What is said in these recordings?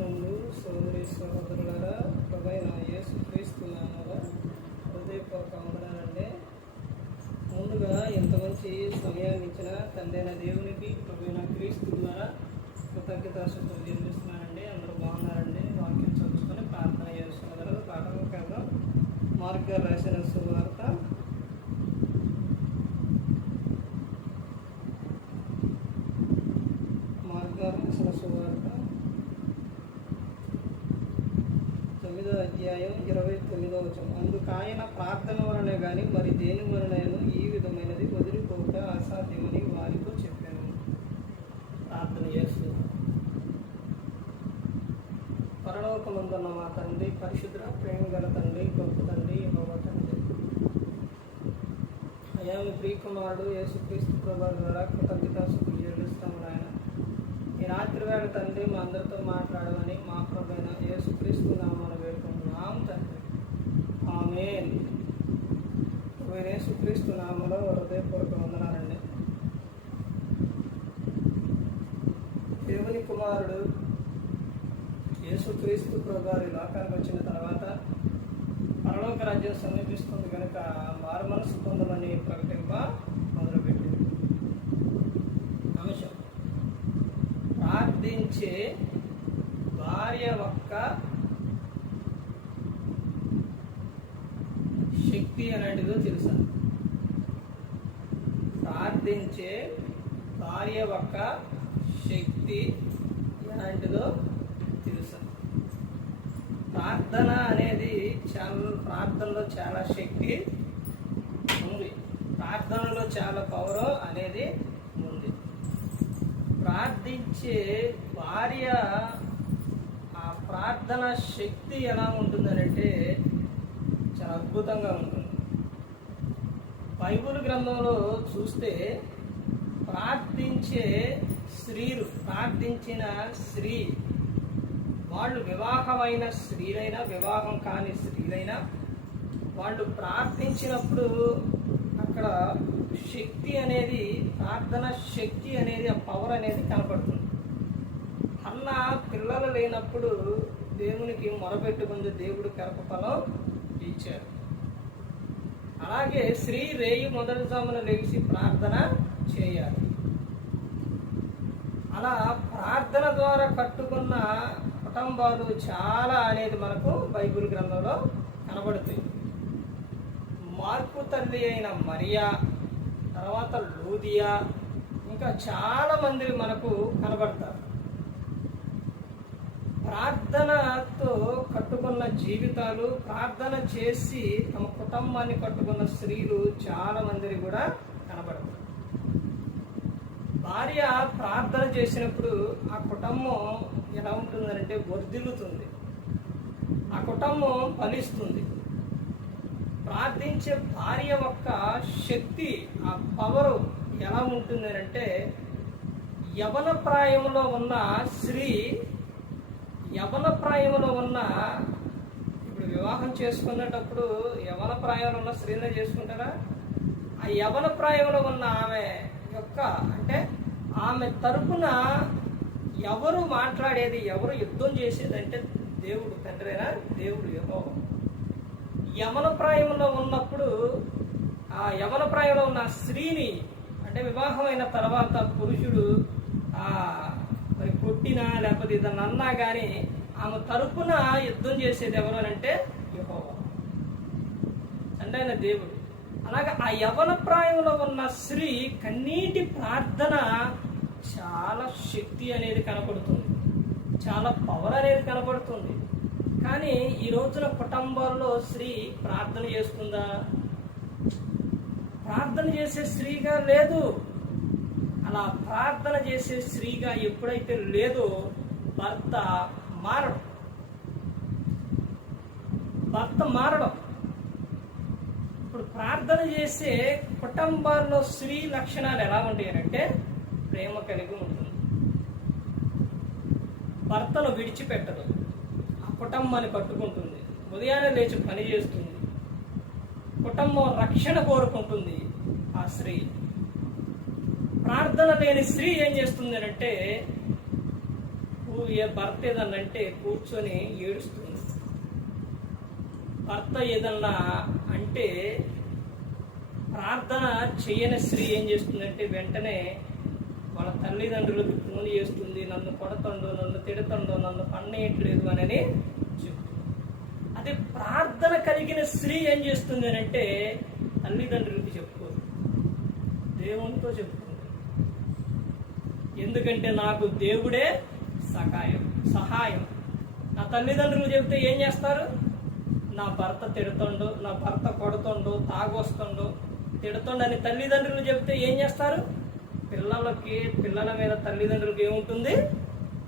నందు సోదరి సహోదరులారా, ప్రభువైన యేసుక్రీస్తు నామములో హృదయపూర్వక వందనాలండి. ముందుగా ఇంత మంచి సమయాన్ని ఇచ్చిన తండ్రైన దేవునికి ప్రభువైన క్రీస్తు ద్వారా కృతజ్ఞతాస్తుతులు చెల్లిస్తున్నానండి. అందరూ బాగున్నారండి. వాక్యం చదువుకొని ప్రార్థన చేసుకున్నారు. పాఠం కేంద్రం మార్క్ గారు రాసిన సువార్త సువార్త 9వ అధ్యాయం 29వ వచనం. అందుకు ఆయన ప్రార్థన వలనే కానీ మరి దేని వలనైనా ఈ విధమైనది వదిలిపోక అసాధ్యమని వారితో చెప్పాను. ప్రార్థన చేస్తూ, పరలోకమందున్న మా తండ్రి, పరిశుద్ధ ప్రేమ గల తండ్రి, గొప్ప తండ్రి, యెహోవా తండ్రి, అయ్యా మీ ప్రియకుమారుడు యేసుక్రీస్తు ప్రభువు ద్వారా కృతజ్ఞతాస్తుతులు చెల్లిస్తాము నాయన. ఈ రాత్రి వేళ తండ్రి మా అందరితో మాట్లాడమని మా ప్రభువైన యేసుక్రీస్తు నామమున వేడుకుంటున్నాం తండ్రి. ఆమేన్. యేసుక్రీస్తు నామములో హృదయపూర్వక వందనాలండి. దేవుని కుమారుడు యేసుక్రీస్తు ప్రభువారు ఈ లోకానికి వచ్చిన తర్వాత పరలోక రాజ్యం సమీపిస్తుంది కనుక మారు మనసు పొందమని ప్రకటింప మొదలుపెట్టింది. అంశం ప్రార్థించే భార్య యొక్క శక్తి అనేటిదో తెలుసా? ప్రార్థించే భార్య యొక్క శక్తి ఎలాంటిదో తెలుసా? ప్రార్థన అనేది ప్రార్థనలో చాలా శక్తి ఉంది. ప్రార్థనలో చాలా పవర్ అనేది ఉంది. ప్రార్థించే భార్య ఆ ప్రార్థన శక్తి ఎలా ఉంటుందనంటే చాలా అద్భుతంగా ఉంటుంది. బైబిల్ గ్రంథంలో చూస్తే ప్రార్థించిన స్త్రీ వాళ్ళు వివాహమైన స్త్రీలైనా వివాహం కాని స్త్రీలైనా వాళ్ళు ప్రార్థించినప్పుడు అక్కడ శక్తి అనేది, ప్రార్థన శక్తి అనేది, ఆ పవర్ అనేది కనపడుతుంది. అన్న పిల్లలు లేనప్పుడు దేవునికి మొరపెట్టుకుంది, దేవుడు గర్భఫలం ఇచ్చారు. అలాగే స్త్రీ రేయి మొదటి జామున లేచి ప్రార్థన చేయాలి. అలా ప్రార్థన ద్వారా కట్టుకున్న కుటుంబాలు చాలా అనేది మనకు బైబిల్ గ్రంథంలో కనబడుతుంది. మార్కు తల్లి అయిన మరియా, తర్వాత లూదియా, ఇంకా చాలా మంది మనకు కనబడతారు. ప్రార్థనతో కట్టుకున్న జీవితాలు, ప్రార్థన చేసి తమ కుటుంబాన్ని కట్టుకున్న స్త్రీలు చాలా మంది కూడా కనబడతారు. భార్య ప్రార్థన చేసినప్పుడు ఆ కుటుంబం ఎలా ఉంటుందంటే వర్ధిల్లుతుంది, ఆ కుటుంబం ఫలిస్తుంది. ప్రార్థించే భార్య యొక్క శక్తి, ఆ పవరు ఎలా ఉంటుంది అంటే యవన ప్రాయంలో ఉన్న స్త్రీ, యవన ప్రాయంలో ఉన్న, ఇప్పుడు వివాహం చేసుకునేటప్పుడు యవన ప్రాయంలో ఉన్న స్త్రీనే చేసుకుంటారా? ఆ యవన ప్రాయంలో ఉన్న ఆమె యొక్క, అంటే ఆమె తరపున ఎవరు మాట్లాడేది, ఎవరు యుద్ధం చేసేది అంటే దేవుడు తండ్రైనా దేవుడు యెహోవా. యవన ప్రాయంలో ఉన్నప్పుడు ఆ యవన ప్రాయంలో ఉన్న స్త్రీని, అంటే వివాహమైన తర్వాత పురుషుడు మరి కొట్టినా లేకపోతే ఇదన్నా అన్నా కానీ ఆమె తరపున యుద్ధం చేసేది ఎవరు అని అంటే యెహోవా, తండ్రైన దేవుడు. అలాగే ఆ యవన ప్రాయంలో ఉన్న స్త్రీ కన్నీటి ప్రార్థన చాలా శక్తి అనేది కనపడుతుంది, చాలా పవర్ అనేది కనపడుతుంది. కానీ ఈ రోజున కుటుంబాల్లో స్త్రీ ప్రార్థన చేస్తుందా? ప్రార్థన చేసే స్త్రీగా లేదు. అలా ప్రార్థన చేసే స్త్రీగా ఎప్పుడైతే లేదో భర్త మారడం. ఇప్పుడు ప్రార్థన చేసే కుటుంబాల్లో స్త్రీ లక్షణాలు ఎలా ఉంటాయనంటే ప్రేమ కలిగి ఉంటుంది, భర్తను విడిచిపెట్టదు, ఆ కుటుంబాన్ని కట్టుకుంటుంది, ఉదయాన్నే లేచి పని చేస్తుంది, కుటుంబం రక్షణ కోరుకుంటుంది. ఆ స్త్రీ ప్రార్థన లేని స్త్రీ ఏం చేస్తుంది అంటే భర్త ఏదన్నంటే కూర్చొని ఏడుస్తుంది. భర్త ఏదన్నా అంటే ప్రార్థన చేయని స్త్రీ ఏం చేస్తుందంటే వెంటనే వాళ్ళ తల్లిదండ్రులకు ఫోన్ చేస్తుంది, నన్ను కొడతండు, నన్ను తిడతండు, నన్ను పన్నేయట్లేదు అని చెప్తుంది. అదే ప్రార్థన కలిగిన స్త్రీ ఏం చేస్తుంది అని అంటే తల్లిదండ్రులకు చెప్పుకోదు, దేవునితో చెప్పుకుంది. ఎందుకంటే నాకు దేవుడే సహాయం. నా తల్లిదండ్రులు చెప్తే ఏం చేస్తారు? నా భర్త తిడుతుండు, నా భర్త కొడుతుండు, తాగొస్తుండు, తిడుతుండు అని తల్లిదండ్రులు చెప్తే ఏం చేస్తారు? పిల్లల మీద తల్లిదండ్రులకు ఏముంటుంది?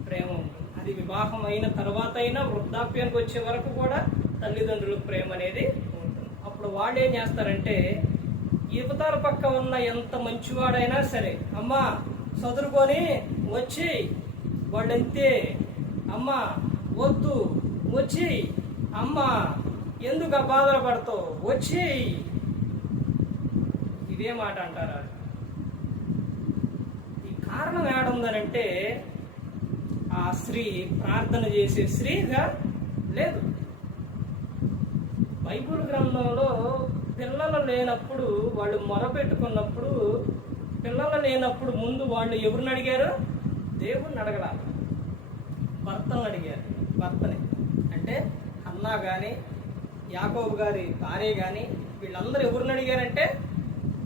ప్రేమ ఉంటుంది. అది వివాహం అయిన తర్వాత అయినా వృద్ధాప్యానికి వచ్చే వరకు కూడా తల్లిదండ్రులకు ప్రేమ అనేది ఉంటుంది. అప్పుడు వాళ్ళు ఏం చేస్తారంటే యువతల పక్క ఉన్న ఎంత మంచివాడైనా సరే, అమ్మా చదువుకొని వచ్చి, వాళ్ళంతే, అమ్మా వద్దు వచ్చి, అమ్మా ఎందుకు బాధలు పడతావు వచ్చి, ఇదే మాట అంటారు. ఈ కారణం ఏడుందనంటే ఆ స్త్రీ ప్రార్థన చేసే స్త్రీగా లేదు. బైబిల్ గ్రంథంలో పిల్లలు లేనప్పుడు, వాళ్ళు మొరపెట్టుకున్నప్పుడు, పిల్లలు లేనప్పుడు ముందు వాళ్ళు ఎవరిని అడిగారు? దేవుణ్ణి అడగల, భర్తను అడిగారు. భర్తని అంటే అన్నా కానీ యాకోబు గారి భార్య కానీ వీళ్ళందరూ ఎవరిని అడిగారంటే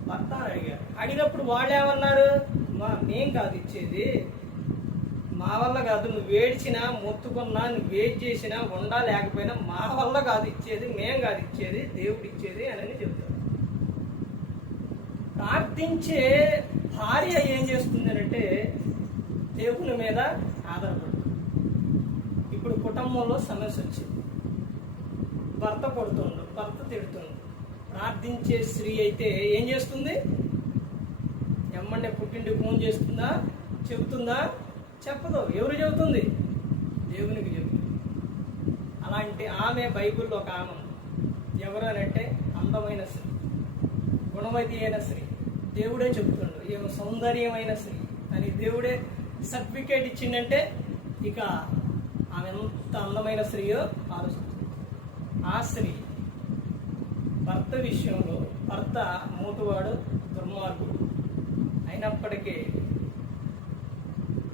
భర్తను అడిగారు. అడిగినప్పుడు వాళ్ళు ఏమన్నారు? మేం కాదు ఇచ్చేది, మా వల్ల కాదు, నువ్వు ఏడ్చినా మొత్తుకున్నా నువ్వు వెయిట్ చేసినా ఉండా లేకపోయినా మా వల్ల కాదు ఇచ్చేది, మేం కాదు ఇచ్చేది, దేవుడు ఇచ్చేది అని చెప్తారు. ప్రార్థించే భార్య ఏం చేస్తుంది అంటే దేవుని మీద ఆధారపడుతుంది. ఇప్పుడు కుటుంబంలో సమస్య వచ్చింది, భర్త కొడుతుండు, భర్త తిడుతుండు. ప్రార్థించే స్త్రీ అయితే ఏం చేస్తుంది? ఎమ్మంటే పుట్టింటికి ఫోన్ చేస్తుందా? చెబుతుందా? చెప్పదు. ఎవరు చెబుతుంది? దేవునికి చెబుతుంది. అలాంటి ఆమె బైబిల్లో ఒక ఆమె ఎవరు అనంటే అందమైన స్త్రీ, గుణవతి అయిన స్త్రీ. దేవుడే చెబుతుండు ఏమో సౌందర్యమైన స్త్రీ అని దేవుడే సర్టిఫికేట్ ఇచ్చిందంటే ఇక ఆమె ఎంత అందమైన స్త్రీయో ఆలోచిస్తుంది. ఆ స్త్రీ భర్త విషయంలో, భర్త మూటువాడు, దుర్మార్గుడు అయినప్పటికీ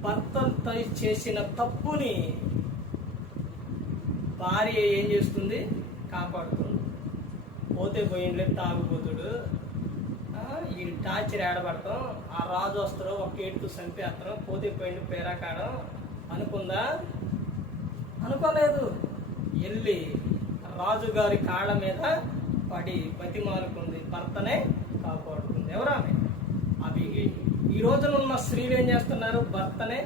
భర్త చేసిన తప్పుని భార్య ఏం చేస్తుంది? కాపాడుతుంది. పోతే పోయిండ్లే తాగుబోతుడు, ఈ టార్చర్ ఏడబడతాం, ఆ రాజు వస్తారో ఒక ఏడుతూ చంపేస్తారో, పోతే పోయిండు పేరాకాడం అనుకుందా? అనుకోలేదు. వెళ్ళి రాజుగారి కాళ్ళ మీద పడి బతిమాలుకుంది, భర్తనే కాపాడుకుంది. ఎవరామె? అబిగై. ఈ రోజున ఉన్న స్త్రీలు ఏం చేస్తున్నారు? భర్తనే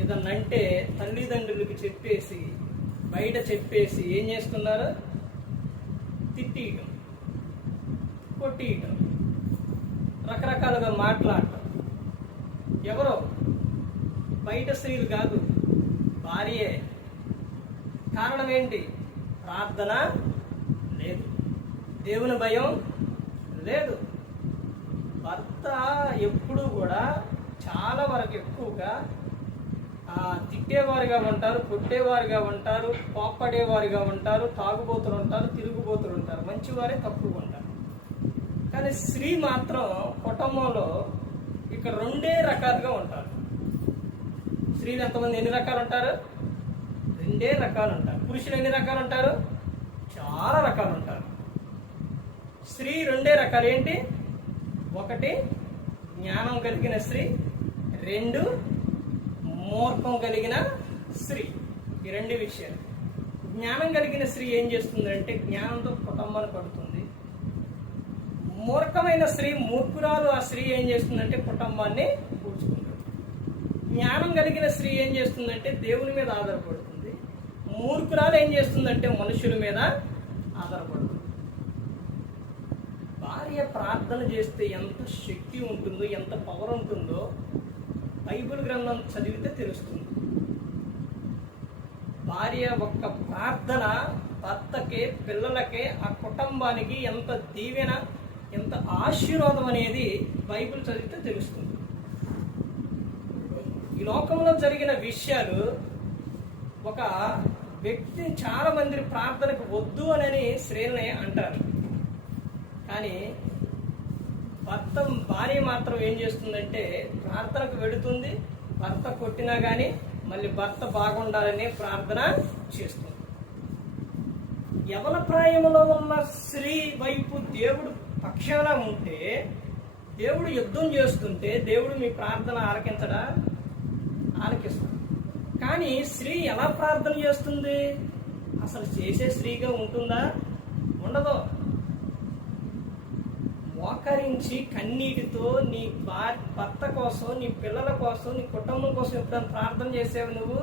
ఏదన్నంటే తల్లిదండ్రులకి చెప్పేసి, బయట చెప్పేసి ఏం చేస్తున్నారు? తిట్టియటం, కొట్టియటం, రకరకాలుగా మాట్లాడటం. ఎవరో బయట స్త్రీలు కాదు, భార్యే. కారణం ఏంటి? ప్రార్థన లేదు, దేవుని భయం లేదు. భర్త ఎప్పుడూ కూడా చాలా వరకు ఎక్కువగా తిట్టేవారుగా ఉంటారు, కొట్టేవారుగా ఉంటారు, కోప్పడేవారుగా ఉంటారు, తాగుబోతులు ఉంటారు, తిరుగుబోతులు ఉంటారు, మంచివారే తక్కువగా ఉంటారు. కానీ స్త్రీ మాత్రం కుటుంబంలో ఇక్కడ రెండే రకాలుగా ఉంటారు. స్త్రీలు ఎంతమంది ఎన్ని రకాలు ఉంటారు? రెండే రకాలు ఉంటారు. పురుషులు ఎన్ని రకాలు ఉంటారు? చాలా రకాలు ఉంటారు. స్త్రీ రెండే రకాలు. ఏంటి? ఒకటి జ్ఞానం కలిగిన స్త్రీ, రెండు మూర్ఖం కలిగిన స్త్రీ. ఈ రెండు విషయాలు. జ్ఞానం కలిగిన స్త్రీ ఏం చేస్తుందంటే జ్ఞానంతో కుటుంబాన్ని కడుతుంది. మూర్ఖమైన స్త్రీ, మూర్ఖురాలు ఆ స్త్రీ ఏం చేస్తుందంటే కుటుంబాన్ని కూర్చుకుంటుంది. జ్ఞానం కలిగిన స్త్రీ ఏం చేస్తుందంటే దేవుని మీద ఆధారపడుతుంది. మూర్ఖురాలు ఏం చేస్తుందంటే మనుషుల మీద ఆధారపడుతుంది. భార్య ప్రార్థన చేస్తే ఎంత శక్తి ఉంటుందో, ఎంత పవర్ ఉంటుందో బైబిల్ గ్రంథం చదివితే తెలుస్తుంది. భార్య ఒక్క ప్రార్థన భర్తకే, పిల్లలకే, ఆ కుటుంబానికి ఎంత దీవెన, ఎంత ఆశీర్వాదం అనేది బైబిల్ చదివితే తెలుస్తుంది. ఈ లోకంలో జరిగిన విషయాలు ఒక వ్యక్తి చాలా మంది ప్రార్థనకు వద్దు అని స్త్రీలని అంటారు. కానీ భార్య మాత్రం ఏం చేస్తుందంటే ప్రార్థనకు వెడుతుంది. భర్త కొట్టినా కానీ మళ్ళీ భర్త బాగుండాలని ప్రార్థన చేస్తుంది. యవన ప్రాయంలో ఉన్న స్త్రీ వైపు దేవుడు పక్షాన ఉంటే, దేవుడు యుద్ధం చేస్తుంటే దేవుడు మీ ప్రార్థన ఆలకించడా? ఆలకిస్తాడు. కానీ స్త్రీ ఎలా ప్రార్థన చేస్తుంది? అసలు చేసే స్త్రీగా ఉంటుందా? ఉండదు. మోకరించి కన్నీటితో నీ భర్త కోసం, నీ పిల్లల కోసం, నీ కుటుంబం కోసం ఎప్పుడైనా ప్రార్థన చేసావు నువ్వు?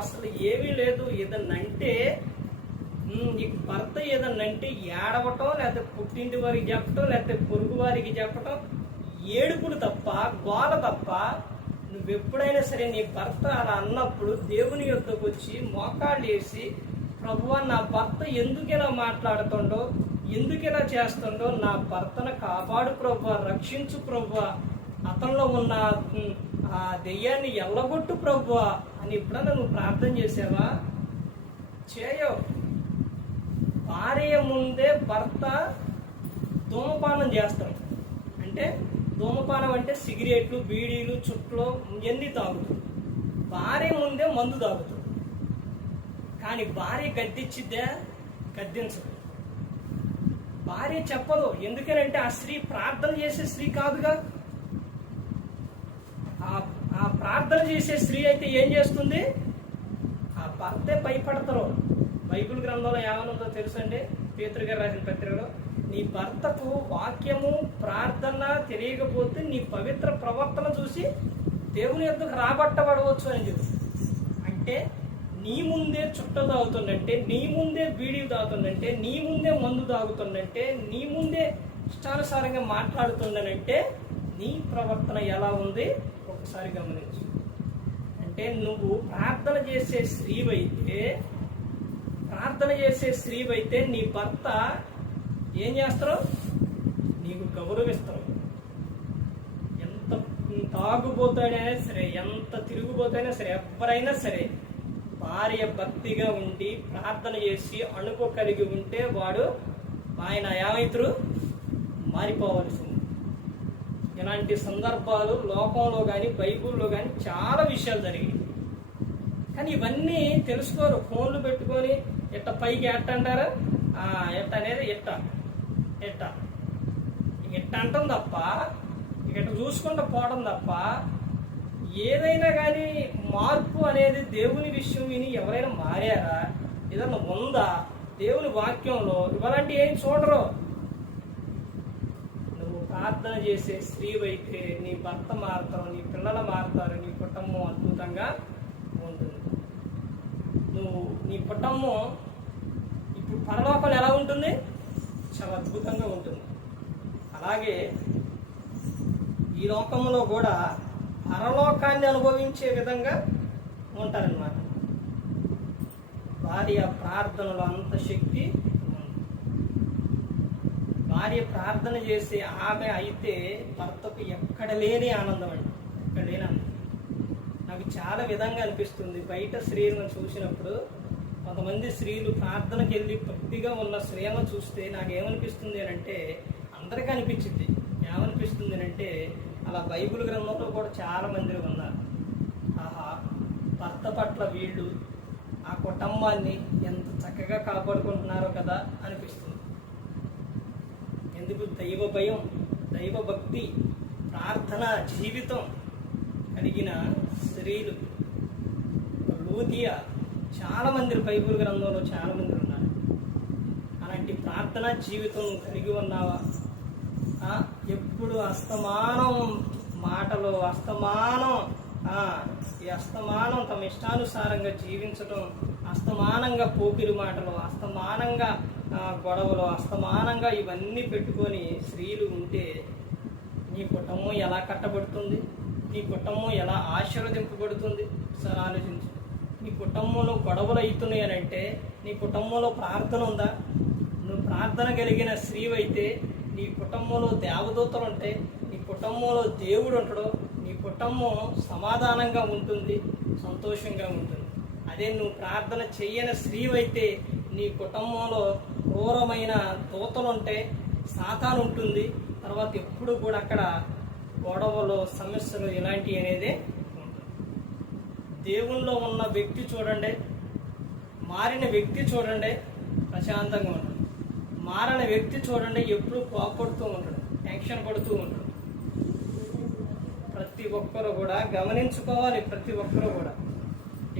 అసలు ఏమీ లేదు. ఏదన్నంటే నీకు భర్త ఏదన్నంటే ఏడవటం, లేకపోతే పుట్టింటి వారికి చెప్పటం, లేకపోతే పొరుగు వారికి చెప్పటం, ఏడుపులు తప్ప, గోల తప్ప. నువ్వెప్పుడైనా సరే నీ భర్త అలా అన్నప్పుడు దేవుని యొద్దకు వచ్చి మోకాళ్ళు వేసి, ప్రభువా నా భర్త ఎందుకు ఇలా మాట్లాడుతుండో, ఎందుకు ఇలా చేస్తుండో, నా భర్తను కాపాడు ప్రభువా, రక్షించు ప్రభువా, అతనిలో ఉన్న ఆ దెయ్యాన్ని ఎల్లగొట్టు ప్రభువా అని ఎప్పుడన్నా నువ్వు ప్రార్థన చేసావా? చేయవు. భార్య ముందే భర్త ధూమపానం చేస్తాడు. అంటే ధూమపానం అంటే సిగరెట్లు, బీడీలు, చుట్లు ఎన్ని తాగుతాడు. భార్య ముందే మందు తాగుతాడు. కానీ భార్య గద్దించిద్దా? గద్దించదు. భార్య చెప్పదు. ఎందుకనంటే ఆ స్త్రీ ప్రార్థన చేసే స్త్రీ కాదుగా. ఆ ప్రార్థన చేసే స్త్రీ అయితే ఏం చేస్తుంది? ఆ భర్తే భయపడతారు. బైబిల్ గ్రంథంలో ఏమనుందో తెలుసండి? పేతురు గారు రాసిన పత్రికలో, నీ భర్తకు వాక్యము ప్రార్థన తెలియకపోతే నీ పవిత్ర ప్రవర్తన చూసి దేవుని యొద్దకు రాబట్టబడవచ్చు అని చెప్పి. అంటే నీ ముందే చుట్ట తాగుతుందంటే, నీ ముందే బీడీ తాగుతుందంటే, నీ ముందే మందు తాగుతుందంటే, నీ ముందే ఇష్టానుసారంగా మాట్లాడుతుందనంటే నీ ప్రవర్తన ఎలా ఉంది ఒకసారి గమనించు. అంటే నువ్వు ప్రార్థన చేసే స్త్రీవైతే నీ భర్త ఏం చేస్తారు? నీకు గౌరవిస్తారు. ఎంత తాగుబోతాడైనా సరే, ఎంత తిరుగుబోతాయినా సరే, ఎవరైనా సరే భార్య భక్తిగా ఉండి ప్రార్థన చేసి అణుకు కలిగి ఉంటే వాడు ఆయన ఏమైతురు? మారిపోవలసింది. ఇలాంటి సందర్భాలు లోకంలో కానీ బైబుల్లో కానీ చాలా విషయాలు జరిగాయి. కానీ ఇవన్నీ తెలుసుకోరు. ఫోన్లు పెట్టుకొని ఎట్ట పైకి ఎట్ట అంటారా? ఎట్ట అనేది ఎట్ట అంటాం తప్ప, ఇక చూసుకుంటూ పోవడం తప్ప, ఏదైనా కానీ మార్పు అనేది దేవుని విషయం విని ఎవరైనా మారారా? ఏదన్నా ఉందా దేవుని వాక్యంలో? ఇవాళంటే ఏం చూడరు. నువ్వు ప్రార్థన చేసే స్త్రీవైతే నీ భర్త మారుతావు, నీ పిల్లలు మారుతారు, నీ కుటుంబం అద్భుతంగా ఉంటుంది. నీ కుటుంబం ఇప్పుడు పరలోకంలో ఎలా ఉంటుంది? చాలా అద్భుతంగా ఉంటుంది. అలాగే ఈ లోకంలో కూడా పరలోకాన్ని అనుభవించే విధంగా ఉంటారన్నమాట. భార్య ప్రార్థనలో అంత శక్తి ఉంది. భార్య ప్రార్థన చేసే ఆమె అయితే భర్తకు ఎక్కడ లేని ఆనందం అండి, ఎక్కడ లేని ఆనందం. నాకు చాలా విధంగా అనిపిస్తుంది. బయట స్త్రీలను చూసినప్పుడు, కొంతమంది స్త్రీలు ప్రార్థనకి వెళ్ళి భక్తిగా ఉన్న స్త్రీలను చూస్తే నాకేమనిపిస్తుంది అని అంటే, అందరికీ అనిపించింది. ఏమనిపిస్తుంది అని అంటే, అలా బైబిల్ గ్రంథంలో కూడా చాలా మంది ఉన్నారు. ఆహా, భర్త పట్ల వీళ్ళు ఆ కుటుంబాన్ని ఎంత చక్కగా కాపాడుకుంటున్నారో కదా అనిపిస్తుంది. ఎందుకు? దైవ భయం, దైవ భక్తి, ప్రార్థన జీవితం కలిగిన స్త్రీలు. లూదియా, చాలా మంది బైబిల్ గ్రంథంలో చాలా మంది ఉన్నారు. అలాంటి ప్రార్థన జీవితం కలిగి ఉన్నావా? ఎప్పుడు అస్తమానం మాటలు, అస్తమానం తమ ఇష్టానుసారంగా జీవించడం, అస్తమానంగా పోకిరి మాటలు, అస్తమానంగా గొడవలు, అస్తమానంగా ఇవన్నీ పెట్టుకొని స్త్రీలు ఉంటే నీ కుటుంబం ఎలా కట్టబడుతుంది? నీ కుటుంబం ఎలా ఆశీర్వదింపబడుతుంది? సార్ ఆలోచించు. నీ కుటుంబంలో గొడవలు అవుతున్నాయి అని అంటే నీ కుటుంబంలో ప్రార్థన ఉందా? నువ్వు ప్రార్థన కలిగిన స్త్రీవైతే నీ కుటుంబంలో దేవదూతలు ఉంటే, నీ కుటుంబంలో దేవుడు ఉంటాడు, నీ కుటుంబం కుటుంబం సమాధానంగా ఉంటుంది, సంతోషంగా ఉంటుంది. అదే నువ్వు ప్రార్థన చెయ్యని స్త్రీవైతే నీ కుటుంబంలో క్రూరమైన దూతలుంటే, సాతాను ఉంటుంది. తర్వాత ఎప్పుడు కూడా అక్కడ గొడవలు, సమస్యలు ఇలాంటివి అనేది ఉంటుంది. దేవుల్లో ఉన్న వ్యక్తి చూడండి, మారిన వ్యక్తి చూడండి, ప్రశాంతంగా ఉంటాడు. మారిన వ్యక్తి చూడండి, ఎప్పుడు కోపడుతూ ఉంటాడు, టెన్షన్ పడుతూ ఉంటాడు. ప్రతి ఒక్కరు కూడా గమనించుకోవాలి. ప్రతి ఒక్కరు కూడా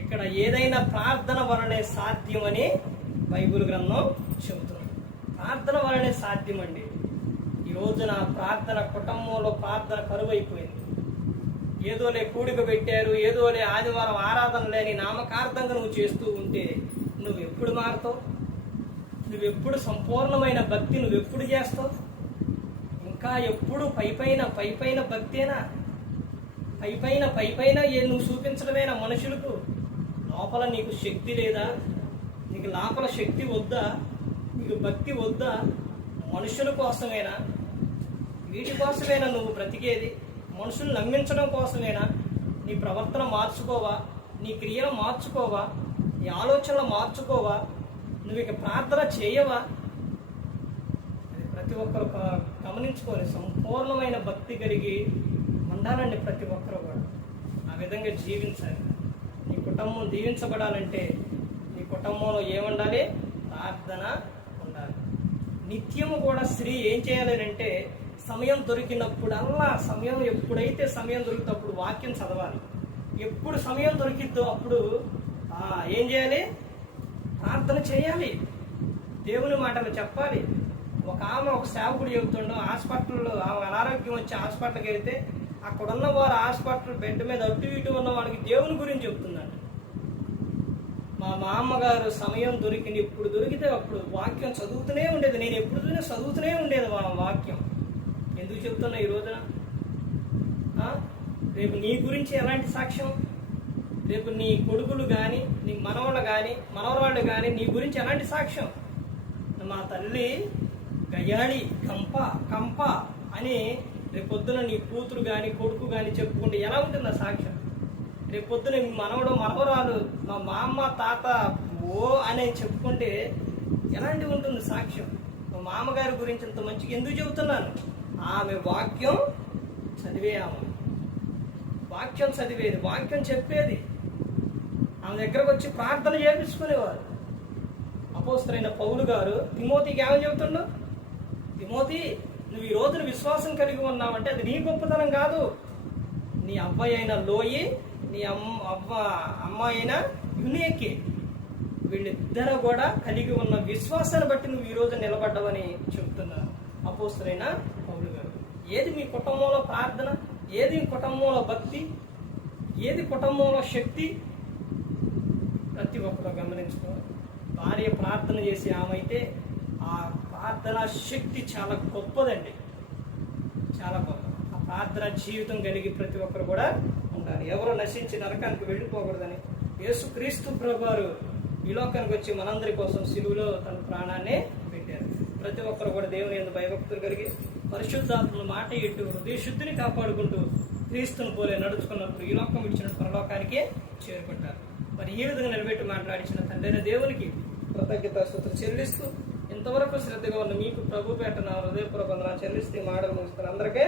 ఇక్కడ ఏదైనా ప్రార్థన వలనే సాధ్యమని బైబిల్ గ్రంథం చెబుతుంది. ప్రార్థన వలనే సాధ్యమండి. ఈ రోజున ప్రార్థన, కుటుంబంలో ప్రార్థన కరువైపోయింది. ఏదోలే కూడిక పెట్టారు, ఏదోలే ఆదివారం ఆరాధన లేని నామకార్థంగా నువ్వు చేస్తూ ఉంటే నువ్వెప్పుడు మారుతావు? నువ్వెప్పుడు సంపూర్ణమైన భక్తి నువ్వెప్పుడు చేస్తావు? ఇంకా ఎప్పుడు పైపైన భక్తేనా? పైపైన నువ్వు చూపించడమేనా మనుషులకు? లోపల నీకు శక్తి లేదా? నీకు లోపల శక్తి వద్దా? నీకు భక్తి వద్దా? మనుషుల కోసమేనా? వీటి కోసమేనా నువ్వు బ్రతికేది? మనుషులు నమ్మించడం కోసమేనా? నీ ప్రవర్తన మార్చుకోవా? నీ క్రియలు మార్చుకోవా? నీ ఆలోచనలు మార్చుకోవా? నువ్వు ఇక ప్రార్థన చేయవా? అది ప్రతి ఒక్కరు గమనించుకొని సంపూర్ణమైన భక్తి కలిగి ఉండాలండి. ప్రతి ఒక్కరు కూడా ఆ విధంగా జీవించాలి. నీ కుటుంబం దీవించబడాలంటే నీ కుటుంబంలో ఏముండాలి? ప్రార్థన ఉండాలి. నిత్యము కూడా స్త్రీ ఏం చేయాలి అంటే సమయం దొరికినప్పుడల్లా, ఎప్పుడైతే సమయం దొరికినప్పుడు వాక్యం చదవాలి. ఎప్పుడు సమయం దొరికిద్దో అప్పుడు ఏం చేయాలి? ప్రార్థన చేయాలి. దేవుని మాటలు చెప్పాలి. ఒక సేవకుడు చెబుతుండో, హాస్పిటల్లో ఆమె అనారోగ్యం వచ్చి హాస్పిటల్కి వెళ్తే అక్కడున్న వారు హాస్పిటల్ బెడ్ మీద అటు ఇటు ఉన్న వాళ్ళకి దేవుని గురించి చెప్తున్నాడు. మా అమ్మగారు సమయం దొరికింది, ఇప్పుడు దొరికితే అప్పుడు వాక్యం చదువుతూనే ఉండేది. నేను ఎప్పుడు చదువుతూనే ఉండేది వాక్యం. ఎందుకు చెప్తున్నా ఈ రోజున? రేపు నీ గురించి ఎలాంటి సాక్ష్యం? రేపు నీ కొడుకులు కానీ, నీ మనవరాళ్ళు కానీ నీ గురించి ఎలాంటి సాక్ష్యం? మా తల్లి గయ్యాళి కంప అని రేపొద్దున నీ కూతురు కానీ, కొడుకు కానీ చెప్పుకుంటే ఎలా ఉంటుంది ఆ సాక్ష్యం? రేపొద్దున మీ మనవరాలు మా మామ తాత అని చెప్పుకుంటే ఎలాంటి ఉంటుంది సాక్ష్యం? మా మామగారి గురించి ఇంత మంచిగా ఎందుకు చెబుతున్నాను? ఆమె వాక్యం చదివేది, వాక్యం చెప్పేది. ఆమె దగ్గరకు వచ్చి ప్రార్థన చేపించుకునేవారు. అపోస్తలుడైన పౌలు గారు తిమోతికి ఏమని చెబుతుండో, తిమోతి, నువ్వు ఈ రోజున విశ్వాసం కలిగి ఉన్నావంటే అది నీ గొప్పతనం కాదు. నీ అబ్బాయి అయిన లోయి, నీ అమ్మాయి అయిన యునియకి, వీళ్ళిద్దరూ కూడా కలిగి ఉన్న విశ్వాసాన్ని బట్టి నువ్వు ఈ రోజు నిలబడ్డావని చెబుతున్నారు అపోస్తలుడైన పౌలు గారు. ఏది మీ కుటుంబంలో ప్రార్థన? ఏది కుటుంబంలో భక్తి? ఏది కుటుంబంలో శక్తి? ప్రతి ఒక్కరు గమనించుకోవాలి. భార్య ప్రార్థన చేసి ఆమె అయితే ఆ ప్రార్థన శక్తి చాలా గొప్పదండి, చాలా గొప్ప. ఆ ప్రార్థన జీవితం కలిగి ప్రతి ఒక్కరు కూడా ఉండాలి. ఎవరో నశించి నరకానికి వెళ్ళిపోకూడదని యేసుక్రీస్తు ప్రభువారు ఈ లోకానికి వచ్చి మనందరి కోసం సిలువలో తన ప్రాణాన్ని పెట్టారు. ప్రతి ఒక్కరు కూడా దేవుని యందు భయభక్తులు కలిగి పరిశుద్ధాత్మను మాట ఇట్టు హృదయ శుద్ధిని కాపాడుకుంటూ క్రీస్తును పోలే నడుచుకున్నప్పుడు ఈ లోకం ఇచ్చిన పరలోకానికి చేరుకుంటారు. మరి ఈ విధంగా నిలబెట్టి మాట్లాడించిన తండ్రైన దేవునికి కృతజ్ఞతాస్తుతులు చెల్లిస్తూ ఇంతవరకు శ్రద్ధగా ఉన్న మీకు ప్రభు పేట నా హృదయపూర్వక వందనాలు చెల్లిస్తూ మాటలు ముగిస్తారు. అందరికీ